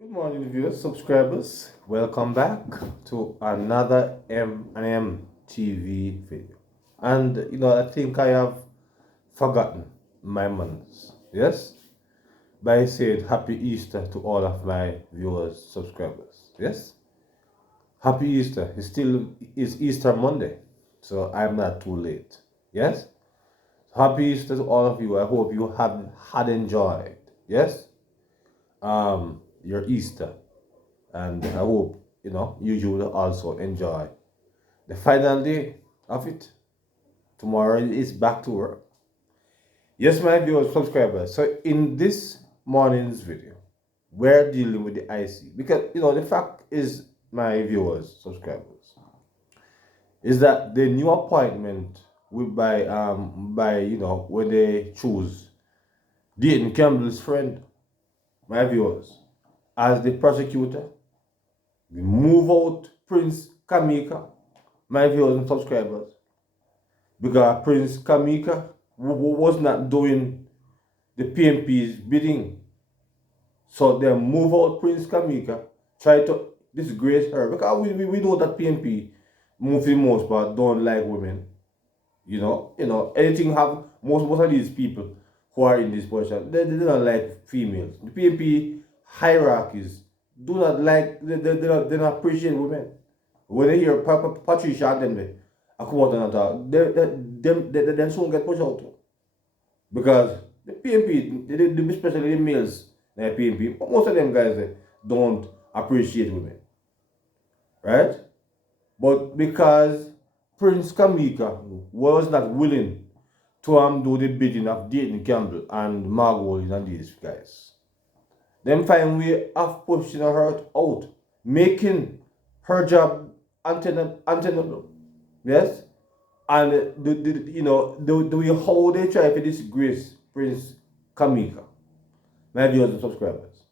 Good morning, viewers, subscribers. Welcome back to another M&M TV video. And I think I have forgotten my manners. Yes, by saying Happy Easter to all of my viewers, subscribers. Yes, Happy Easter. It still is Easter Monday, so I'm not too late. Yes, Happy Easter to all of you. I hope you have had enjoyed. Yes, your Easter. And I hope you will also enjoy the final day of it. Tomorrow is back to work. Yes, my viewers, subscribers. So in this morning's video, we're dealing with the IC because the fact is, my viewers, subscribers, is that the new appointment with by when they choose Dayton Campbell's friend, my viewers, as the prosecutor, we move out Prince Kamika, my viewers and subscribers, because Prince Kamika was not doing the PMP's bidding. So they move out Prince Kamika, try to disgrace her. Because we know that PMP, for the most part, don't like women. Anything have most of these people who are in this position, they don't like females. The PMP hierarchies do not like, they don't appreciate women. When they hear Patricia and them, I come out and talk, they soon get pushed out. Because the PMP, especially the males, the PMP, most of them guys don't appreciate women. Right? But because Prince Kamika was not willing to do the bidding of Dayton Campbell and Margolin and these guys, them find way of pushing her out, making her job untenable. Yes? And the way how they try to disgrace Prince Kamika, my viewers and subscribers,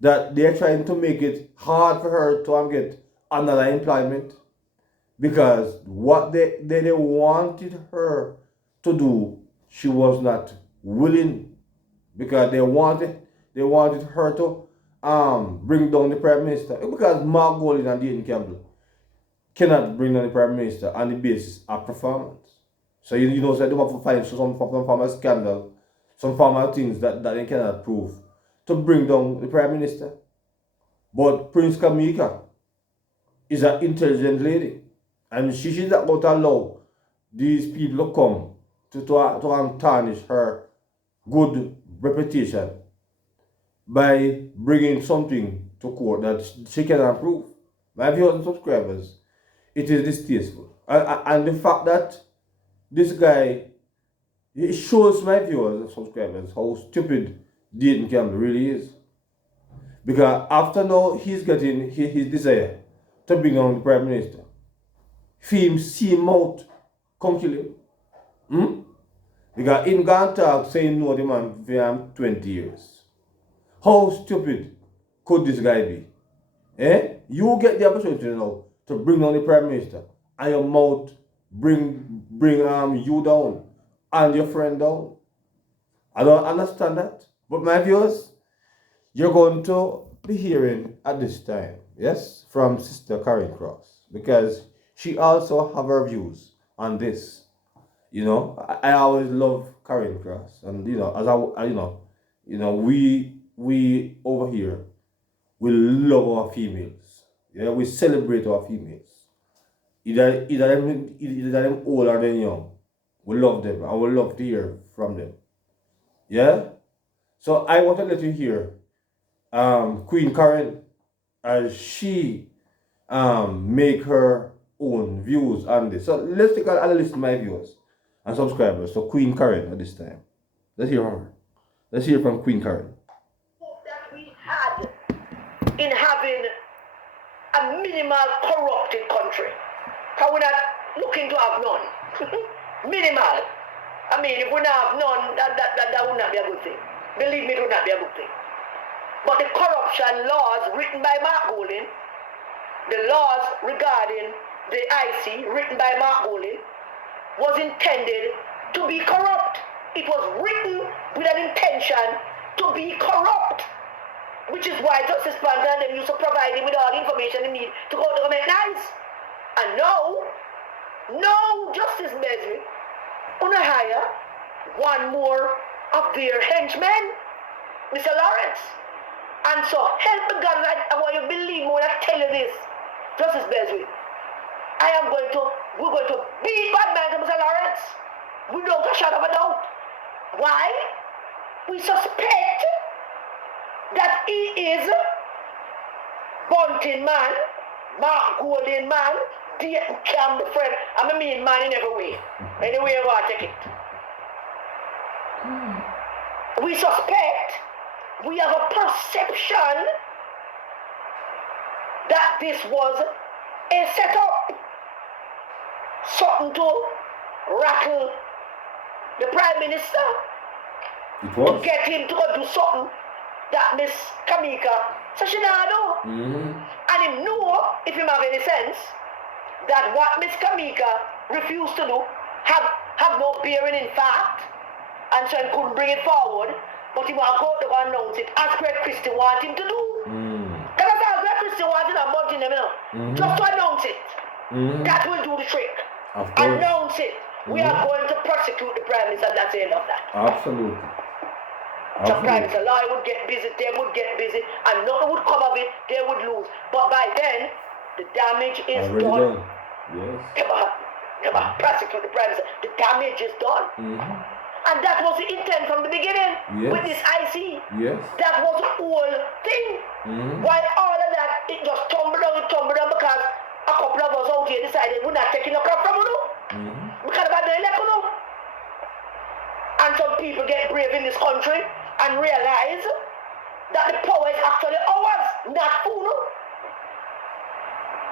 that they're trying to make it hard for her to get another employment because what they wanted her to do, she was not willing, because they wanted her to bring down the prime minister, because Mark Golding and Dayton Campbell cannot bring down the prime minister on the basis of performance. So so they have to find some form of scandal, some form of things that they cannot prove to bring down the prime minister. But Prince Kamika is an intelligent lady, and she's not going to allow these people to come to tarnish her good reputation by bringing something to court that she cannot prove. My viewers and subscribers, it is distasteful. And the fact that this guy, it shows my viewers and subscribers how stupid Dayton Campbell really is. Because after now, he's getting his desire to bring on the Prime Minister. Film see him out, come kill him. Because in Ghana talk saying no the man for 20 years. How stupid could this guy be? You get the opportunity now to bring on the Prime Minister, and your mouth bring you down and your friend down. I don't understand that. But my viewers, you're going to be hearing at this time, yes, from Sister Karen Cross, because she also have her views on this. I always love Karen Cross, and as we over here, we love our females. Yeah, we celebrate our females. Either them old or them young. We love them, and we love to hear from them. Yeah? So I want to let you hear Queen Karen as she make her own views on this. So let's take a listen to my viewers and subscribers. So Queen Karen at this time. Let's hear from her. Let's hear from Queen Karen. That we had in having a minimal corrupted country. Because we're not looking to have none. Minimal. I mean, if we don't have none, that would not be a good thing. Believe me, it would not be a good thing. But the corruption laws written by Mark Golding, the laws regarding the IC written by Mark Golding, was intended to be corrupt. It was written with an intention to be corrupt. Which is why Justice Panther and them used to provide him with all the information they need to go to government nice. And now Justice Bessie gonna hire one more of their henchmen, Mr. Lawrence. And so help me God, I want you to believe me when I tell you this. Justice Bessie, we're going to beat bad man to Mr. Lawrence without a shadow of a doubt. Why? We suspect that he is Bunting man, Mark Golden man, Dayton Campbell friend. I'm a mean man in every way. Any way I want to take it. We suspect, we have a perception that this was a setup. Something to rattle the Prime Minister. To get him to go do something that Miss Kamika says she not do. And him know, if him have any sense, that what Miss Kamika refused to do have no bearing in fact, and so he couldn't bring it forward, but he want to go to announce it as Greg Christie want him to do. Because that's how Greg Christie wanted a bunch in them, you know. Just to announce it. That will do the trick. Announce it. We are going to prosecute the Prime Minister, and that's the end of that. Absolutely. The Prime Minister law would get busy, they would get busy, and nothing would come of it, they would lose. But by then, the damage is done. Yes. Come on, prosecute the Prime Minister. The damage is done. And that was the intent from the beginning with this IC. Yes. That was the whole thing. While all of that, it just tumbled down because a couple of us out here decided we're not taking a crap from you. Because of the election. And some people get brave in this country and realize that the power is actually ours, not Uno.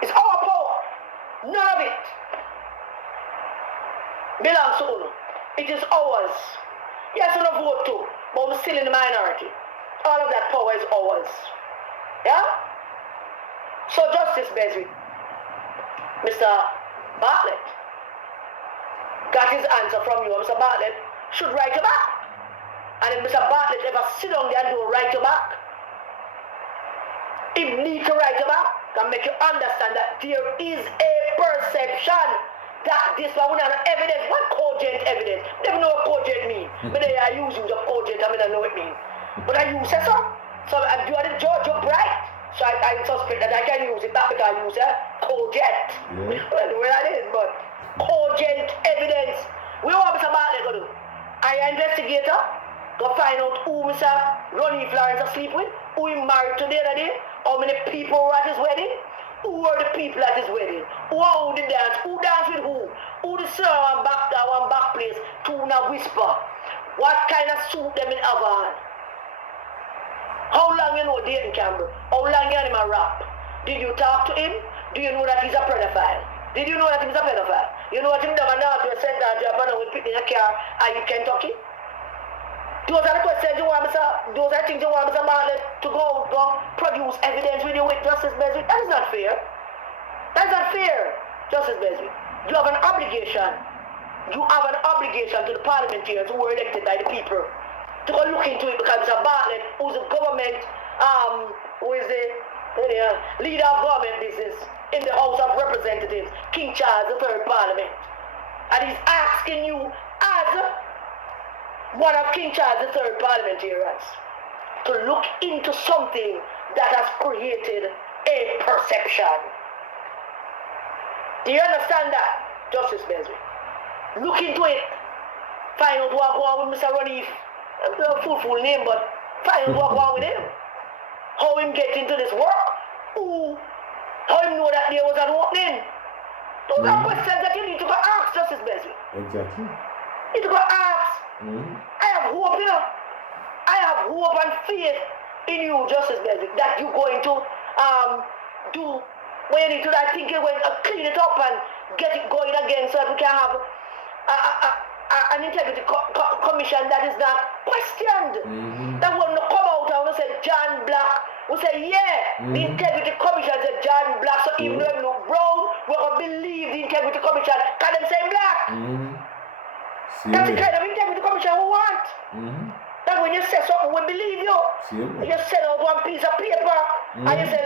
It's our power. None of it belongs to Uno. It is ours. Yes, we don't vote too, but we're still in the minority. All of that power is ours. Yeah? So Justice Beswick, Mr. Bartlett, got his answer from you. Mr. Bartlett should write you back. And if Mr. Bartlett ever sit down there and do write you back, he need to write you back and make you understand that there is a perception that this one have evidence, what cogent evidence. Never know what cogent mean. But I use the cogent, I mean I know what it means. But I use it so. So you are the judge, you're bright. So I suspect that I can use it, not because I use it, cogent. Well, the way that is, but cogent evidence. We know what Mr. Bartlett going to do. I investigator, go find out who Mr. Ronnie Florence asleep with, who he married to the other day, how many people were at his wedding, who were the people at his wedding, who the dance, who danced with who the sir and back there, one back place, tuna whisper, what kind of suit them in have on. How long you know Dayton Campbell? How long you had him a rap? Did you talk to him? Do you know that he's a pedophile? Did you know that he's a pedophile? You know what him done now to send that job and we put in a car in Kentucky? Those are the questions you want, those are things you want Mr. Bartlett to go produce evidence with you with Justice Beswick. That is not fair. That's not fair, Justice Beswick. You have an obligation. You have an obligation to the parliamentarians who were elected by the people to go look into it, because Mr. Bartlett, who's the government, who is the leader of government business in the House of Representatives, King Charles III Parliament. And he's asking you as one of King Charles III parliamentarians to look into something that has created a perception. Do you understand that, Justice Beswick? Look into it. Find out what's going on with Mr. Ronnie. Full name, but find out what's going on with him. How him get into this work. How him know that there was an opening. Those are questions that you need to go ask, Justice Beswick. Exactly. You need to go ask. I have hope, you know. I have hope and faith in you, Justice Beswick, that you're going to do what you need to do. I think you're going to clean it up and get it going again so that we can have an integrity commission that is not questioned. That will not come out and we say John Black. We say, the integrity commission said John Black, so even though we look brown, we're going to believe the integrity commission. Can them say black? That's the kind of integrity commission we want. That when you say something, we believe you. You send out one piece of paper and you say,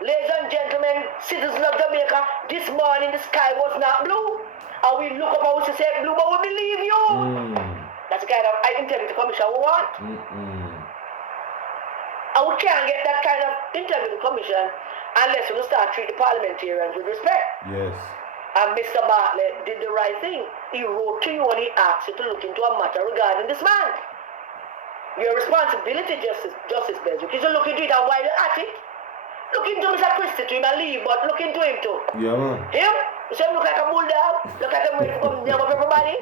ladies and gentlemen, citizens of Jamaica, this morning the sky was not blue. And we look up and we say blue, but we believe you. That's the kind of integrity commission we want. And we can't get that kind of integrity commission unless we start treating parliamentarians with respect. Yes. And Mr. Bartlett did the right thing. He wrote to you and he asked you to look into a matter regarding this man. Your responsibility, Justice Beswick, is to look into it, and while you're at it, look into Mr. Christie to him and leave, but look into him too. Yeah, man. Him? You say him look like a bulldog? Look like him ready to come down with everybody?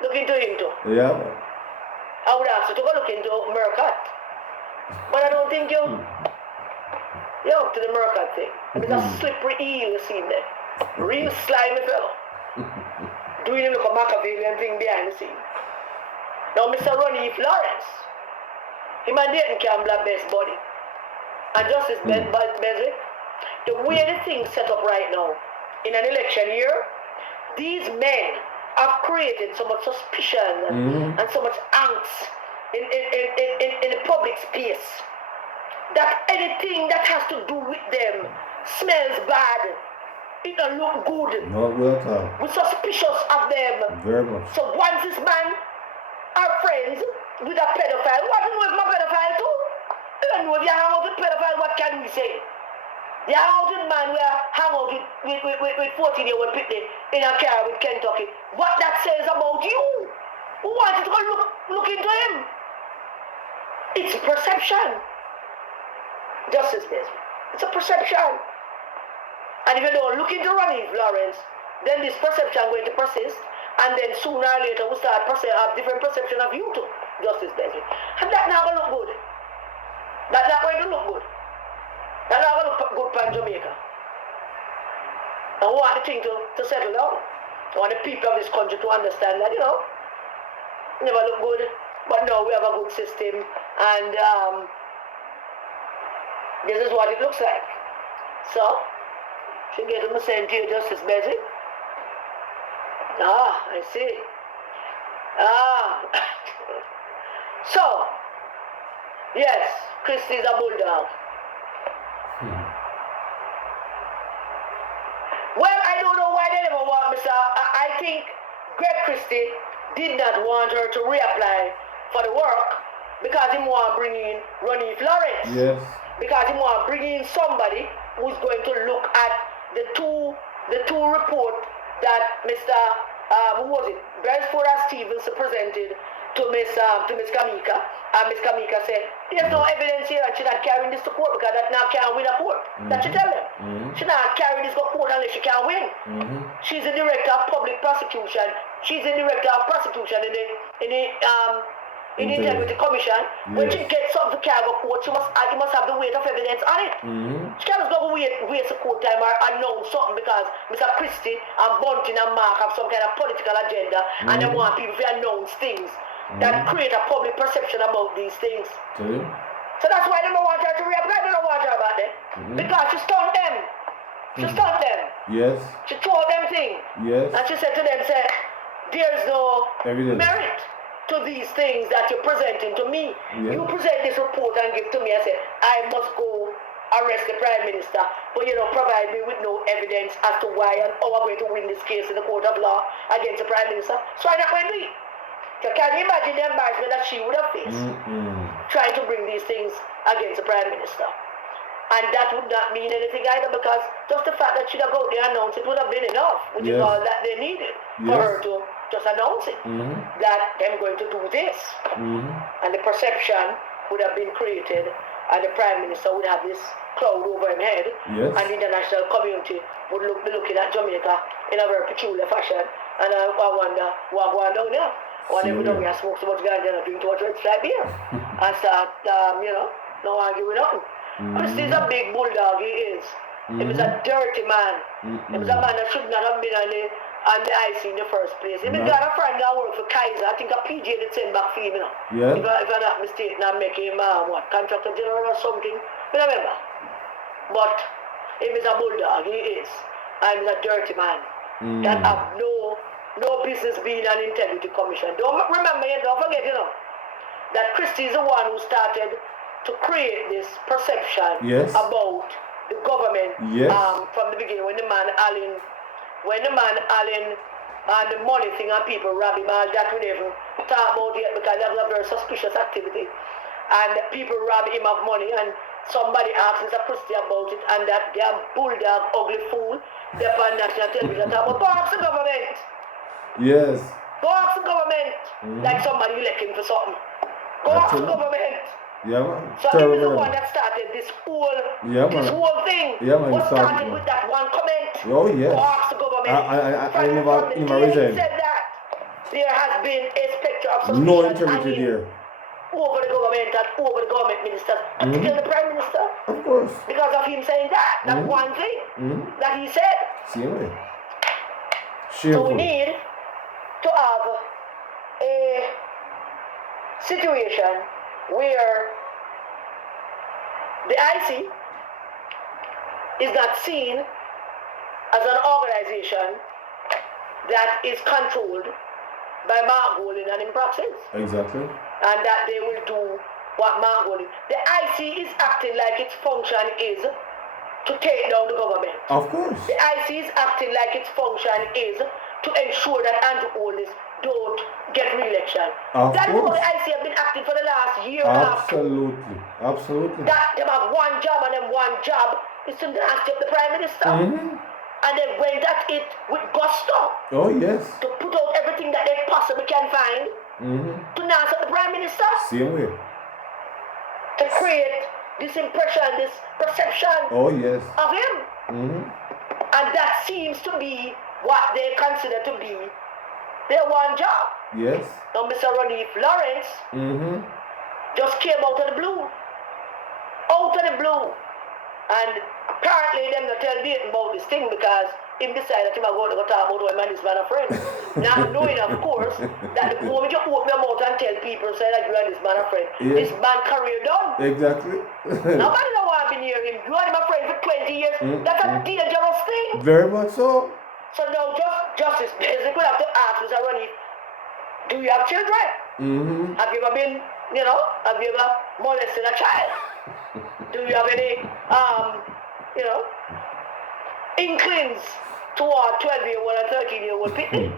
Look into him too. Yeah. I would ask you to go look into Murcat. But I don't think you're up to the Murcat thing. It's a slippery eel you see there. Real slimy fellow. Doing him like a Machiavellian thing behind the scene. Now Mr. Ronnie Florence, him and Dayton Campbell are best buddy. And Justice Beswick, the way the thing's set up right now, in an election year, these men have created so much suspicion and so much angst in the public space that anything that has to do with them smells bad. It don't look good. Not well at all. We're suspicious of them. Very much. So once this man are friends with a pedophile, what do you know if my pedophile too? You don't know if you hang out with pedophile, what can we say? You hang out with man where hang out with 14-year-old picnic in a car with Kentucky. What that says about you? Who wants to go look into him? It's perception. Justice Beswick. It's a perception. And if you don't look into Ronnie Lawrence, then this perception going to persist, and then sooner or later we start have different perception of you too, Justice Beswick. And that's not going to look good. That's not going to look good. That's not going to look good for Jamaica. I want the thing to settle down. I want the people of this country to understand that, never look good, but no, we have a good system, and this is what it looks like. So, should get him sent to you, Justice Beswick. I see. So, yes, Christie's a bulldog. Well, I don't know why they never want Mr. I think Greg Christie did not want her to reapply for the work because he want to bring in Ronnie Florence. Yes. Because he want to bring in somebody who's going to look at the two report that Mr. Bryce Fora Stevens presented to Miss Kamika, and Miss Kamika said, there's no evidence here and she's not carrying this to court because that now can't win a court. That she tell them. She not carrying this to court unless she can't win. She's the director of public prosecution. She's the director of prosecution in the Integrity Commission. When she gets up to cargo court, she must have the weight of evidence on it. She can't just go waste the court time or announce something because Mr. Christie and Bunting and Mark have some kind of political agenda and they want people to announce things that create a public perception about these things. So that's why they don't want her to reapply. They don't want her about that. Because she stunned them. She stunned them. Yes. She told them things. Yes. And she said to them, there's no merit to these things that you're presenting to me. You present this report and give to me. I said, I must go arrest the Prime Minister, but you don't provide me with no evidence as to why and how I'm going to win this case in the court of law against the Prime Minister. So I'm not going to do it. So can you imagine the embarrassment that she would have faced trying to bring these things against the Prime Minister? And that would not mean anything either because just the fact that she'd have out there announced it would have been enough, which is all that they needed for her to just announce it, that they're going to do this. And the perception would have been created and the Prime Minister would have this cloud over his head and the international community would be looking at Jamaica in a very peculiar fashion. And I wonder what going down there. One every time we smoke so much ganja and drink too much red stripe beer. And start, no argue with nothing. But he's a big bulldog, he is. He was a dirty man. He was a man that should not have been on the IC in the first place. He got a friend that worked for Kaiser. I think a PJ did send back for him, If I'm not mistaken, I'm making him, contractor general or something. I don't remember. But he is a bulldog, he is. And he's a dirty man. That have no business being an integrity commission. Don't forget, that Christie is the one who started to create this perception Yes. about the government Yes. from the beginning when the man Allen and the money thing and people rob him and that we never talk about it because that was a very suspicious activity. And people rob him of money and somebody asks Mr. Christie about it and that damn bulldog ugly fool they're on national television talk about box the government. Yes. Go ask the government like somebody electing for something. Go ask the government. Yeah, man. So he was the one that started this whole thing. Yeah, man. Was started with that one comment. Oh, yes. Go ask the government. I never He resigned. said that there has been a spectre of suspicion No integrity there. over the government and over the government ministers until the prime minister. Of course. Because of him saying that one thing that he said. Same way. So we Shameful. need to have a situation where the IC is not seen as an organization that is controlled by Mark Golding and him proxies. Exactly. And that they will do what Mark Golding. The IC is acting like its function is to take down the government. Of course. The IC is acting like its function is to ensure that Andrew Holness don't get re-election. That's how the IC have been acting for the last year and a half. Absolutely. Absolutely. That they have one job and then one job is to dance up the Prime Minister. And they went at it with gusto. Oh, yes. To put out everything that they possibly can find to dance up the Prime Minister. Same way. To create this impression, this perception Oh, yes. of him. And that seems to be what they consider to be their one job. Yes. Now, Mr. Ronnie Lawrence just came out of the blue. Out of the blue. And apparently them not tell Dayton about this thing because him decided that he was going to go talk about why this man a friend. Not knowing, of course, that the moment you open your mouth and tell people say that you and this man a friend, this man career done. Exactly. Nobody don't want to be near him. You and him a friend for 20 years. That's a dangerous thing. Very much so. So now Justice basically have to ask Mr. Ronnie, do you have children? Have you ever been, have you ever molested a child? Do you have any, inklings toward 12-year-old and 13-year-old people?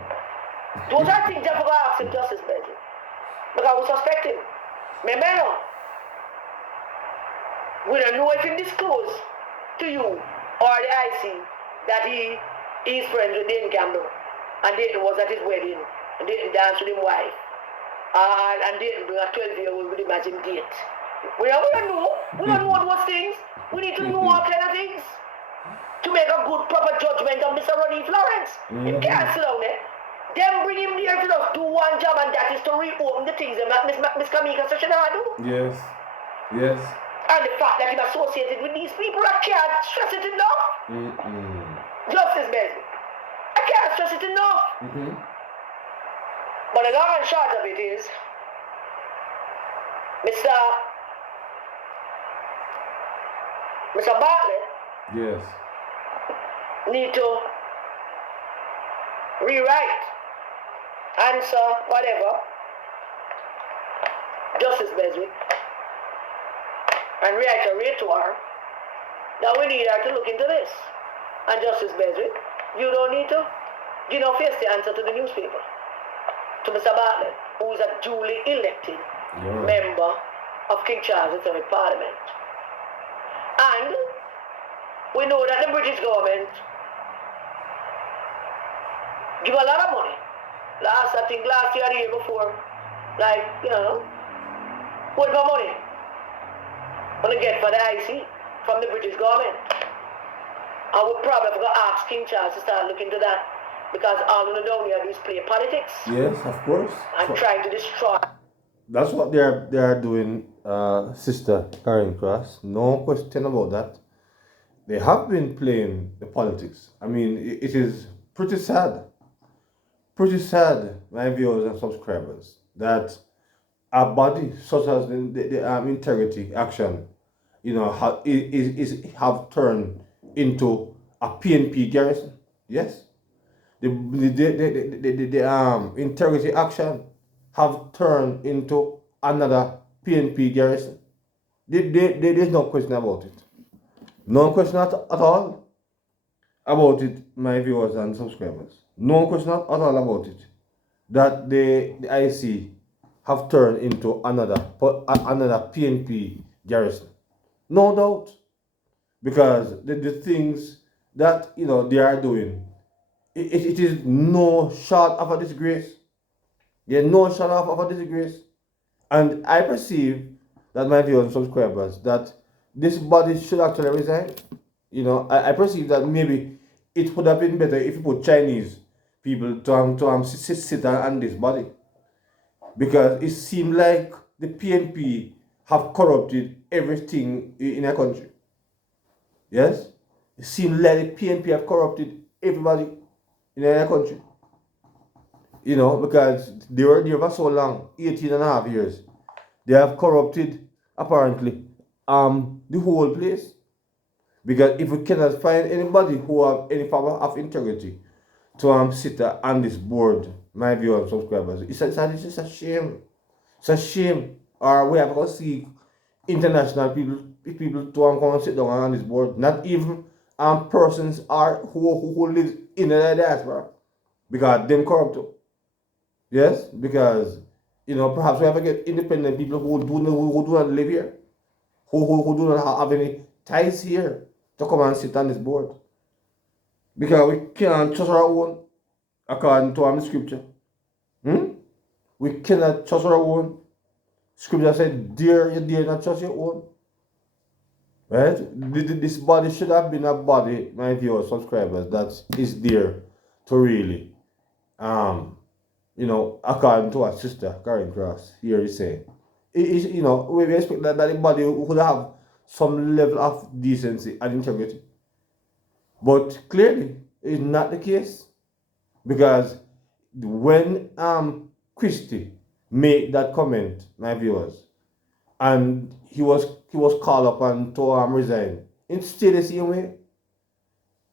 Those are things I forgot to ask him Justice Benson. Because we suspect him. Remember, we don't know if he disclosed to you or the IC that he is friends with Dayton Campbell. And Dayton was at his wedding. And Dayton danced with his wife. And Dayton bring a 12-year-old with him as him date. We don't know. We don't know those things. We need to know all kind of things to make a good, proper judgment of Mr. Ronnie Florence. You can't sit down there. Then bring him there to just do one job, and that is to reopen the things that Miss Kamika said she not do. Yes. Yes. And the fact that he's associated with these people, I can't stress it enough. Justice Benson. I can't stress it enough. But the long and short of it is, Mr. Bartlett Yes. need to rewrite, answer, whatever, Justice Beswick, and reiterate to her that we need her to look into this. And Justice Beswick, you don't need to face the answer to the newspaper, to Mr. Bartlett, who is a duly elected member of King Charles III Parliament. And we know that the British government give a lot of money. Last year, the year before, what about money gonna get for the IC from the British government? And we're probably going to ask King Charles to start looking into that because all of the down here is play politics. Yes, of course. And trying to destroy. That's what they are doing, Sister Karen Cross. No question about that. They have been playing the politics. I mean, it is pretty sad, my viewers and subscribers, that a body such as the Integrity Action, have turned into a PNP garrison. Yes, the Integrity Action have turned into another PNP garrison. There's no question about it. No question at all about it, my viewers and subscribers. No question at all about it. That the IC have turned into another PNP garrison. No doubt. Because the things that they are doing, it is no short of a disgrace. Yeah, no short of a disgrace. And I perceive that, my viewers and subscribers, that this body should actually resign. I perceive that maybe it would have been better if you put Chinese people to sit on this body. Because it seemed like the PNP have corrupted everything in a country. Yes? It seems like the PNP have corrupted everybody in a country. Because they were there for so long, 18 and a half years. They have corrupted, apparently, the whole place. Because if we cannot find anybody who have any form of integrity to sit on this board, my viewers and subscribers, it's just a shame. It's a shame. Or we have to see international people to come and sit down on this board. Not even persons who live in the diaspora. Because them corrupt too. Yes? Because perhaps we have to get independent people who do not live here. Who do not have any ties here to come and sit on this board. Because we can't trust our own according to our scripture. We cannot trust our own. Scripture said, you dare not trust your own. Right? This body should have been a body, my viewers, subscribers, that is there to really, according to our sister Karen Cross here is saying, we expect that the body would have some level of decency and integrity. But clearly, it's not the case. Because when Christie made that comment, my viewers, and he was called upon to resign, it's still the same way.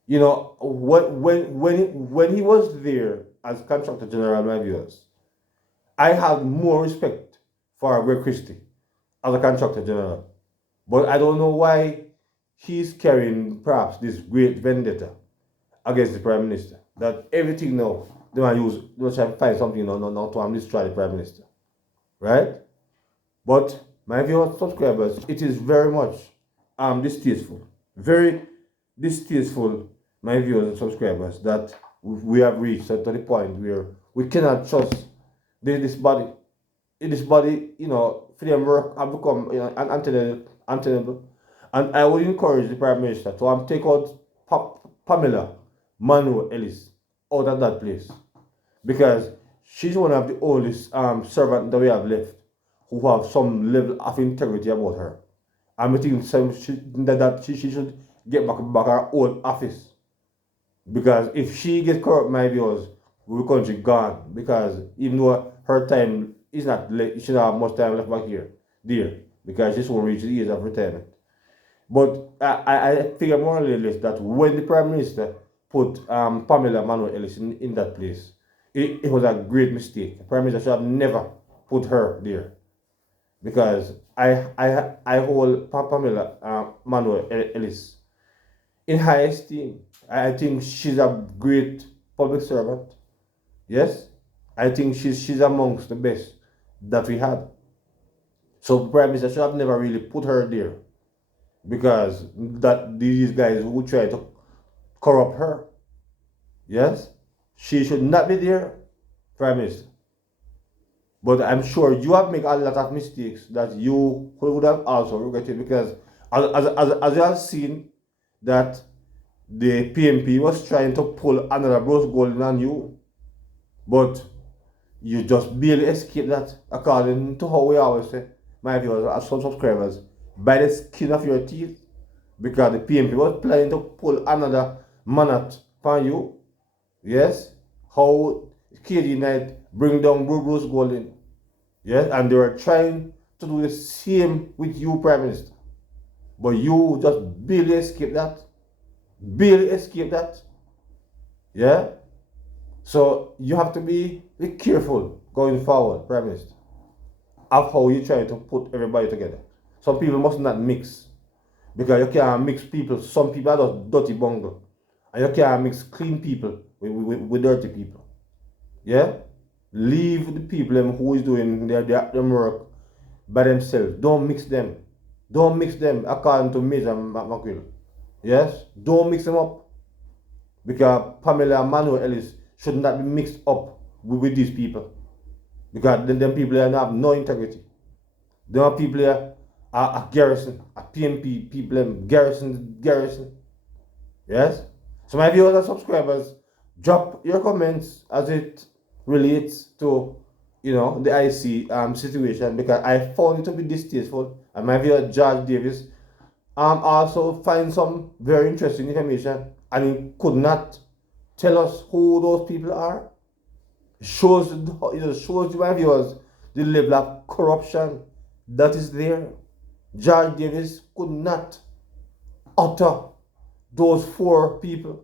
When he was there as contractor general, my viewers, I have more respect for Greg Christie as a contractor general. But I don't know why he's carrying perhaps this great vendetta against the Prime Minister. That everything now, they will try to find something now to destroy the Prime Minister. Right? But my viewers, subscribers, it is very much distasteful. Very distasteful, my viewers and subscribers, that we have reached to the point where we cannot trust this body. This body, for them work have become untenable. And I would encourage the Prime Minister to take out Pamela Manu Ellis out of that place. Because she's one of the oldest servants that we have left who have some level of integrity about her. And I think that she should get back her old office. Because if she gets corrupt, my viewers, the country gone. Because even though her time is not, she don't have much time left back here, there. Because she won't reach the age of retirement. But I figure more or less that when the Prime Minister put Pamela Manuel Ellis in that place, it was a great mistake. The Prime Minister should have never put her there. Because I hold Pamela Manuel Ellis in high esteem. I think she's a great public servant. Yes? I think she's amongst the best that we had. So Prime Minister should have never really put her there. Because that these guys who try to corrupt her. Yes? She should not be there, Prime Minister. But I'm sure you have made a lot of mistakes that you would have also regretted, because as you have seen that the PMP was trying to pull another Bruce Golden on you, but you just barely escaped that, according to how we always say, my viewers, as some subscribers, by the skin of your teeth, because the PMP was planning to pull another manat on you. Yes? How KD Knight bring down Bruce Golden. Yes? And they were trying to do the same with you, Prime Minister. But you just barely escaped that. Barely escaped that. Yeah? So you have to be careful going forward, Prime Minister. of how you try to put everybody together. Some people must not mix. Because you can't mix people. Some people are just dirty bungle. And you can't mix clean people with dirty people. Yeah? Leave the people who is doing their work by themselves. Don't mix them. Don't mix them according to Major McQuill. Yes? Don't mix them up. Because Pamela and Manuel Ellis should not be mixed up with these people. Because them people here have no integrity. There are people here are garrison, a PMP people, garrison. Yes? So my viewers and subscribers, drop your comments as it relates to, the IC situation, because I found it to be distasteful. And my viewer George Davis also find some very interesting information, and he could not tell us who those people are. It shows my viewers the level of corruption that is there. George Davis could not utter those 4 people.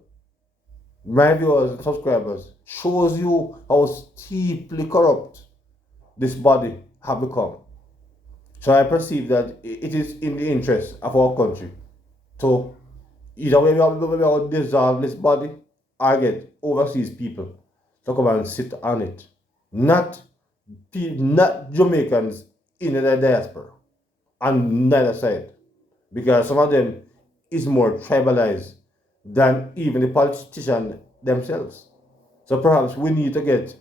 My viewers and subscribers, shows you how steeply corrupt this body have become. So I perceive that it is in the interest of our country to either we will dissolve this body or get overseas people to come and sit on it. Not Jamaicans in the diaspora on neither side. Because some of them is more tribalized than even the politicians themselves. So perhaps we need to get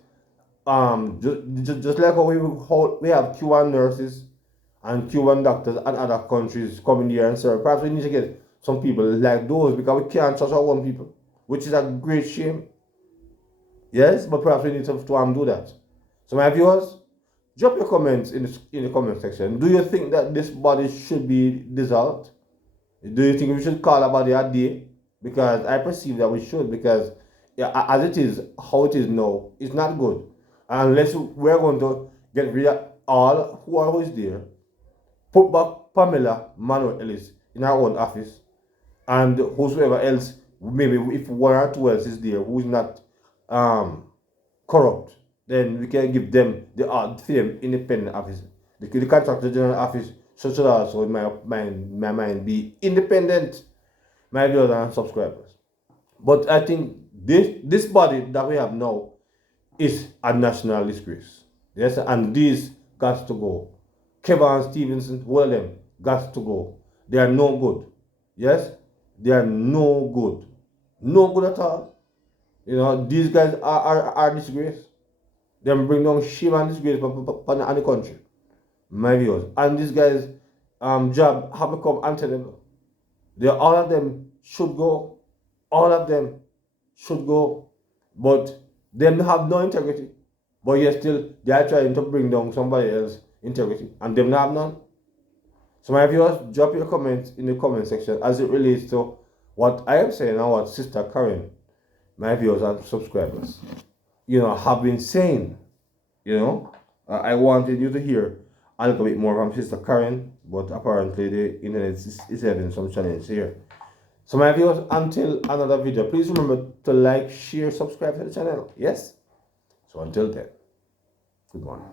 just like how we have Cuban nurses and Cuban doctors and other countries coming here and serve. Perhaps we need to get some people like those, because we can't trust our own people, which is a great shame. Yes, but perhaps we need to do that. So my viewers, drop your comments in the comment section. Do you think that this body should be dissolved? Do you think we should call a body a day? Because I perceive that we should, because as it is, how it is now, it's not good. Unless we're going to get rid of all who is there, put back Pamela Manuel Ellis in our own office, and whosoever else, maybe if 1 or 2 else is there who is not corrupt, then we can give them the same independent office. The contractor general office should also, in my mind, be independent, my viewers and subscribers. But I think this body that we have now is a national disgrace. Yes, and these got to go. Kevin Stevenson, all of them got to go. They are no good. Yes, they are no good. No good at all. These guys are disgrace. They bring down shame and disgrace upon the country. My viewers. And these guys' job have become untenable. All of them should go. All of them should go. But they have no integrity. But yet still, they are trying to bring down somebody else's integrity. And them have none. So my viewers, drop your comments in the comment section as it relates to what I am saying and what Sister Karen, my viewers and subscribers, have been saying. I wanted you to hear a little bit more from Sister Karen, but apparently the internet is having some challenge here. So my viewers, until another video, please remember to like, share, subscribe to the channel. Yes? So until then, good morning.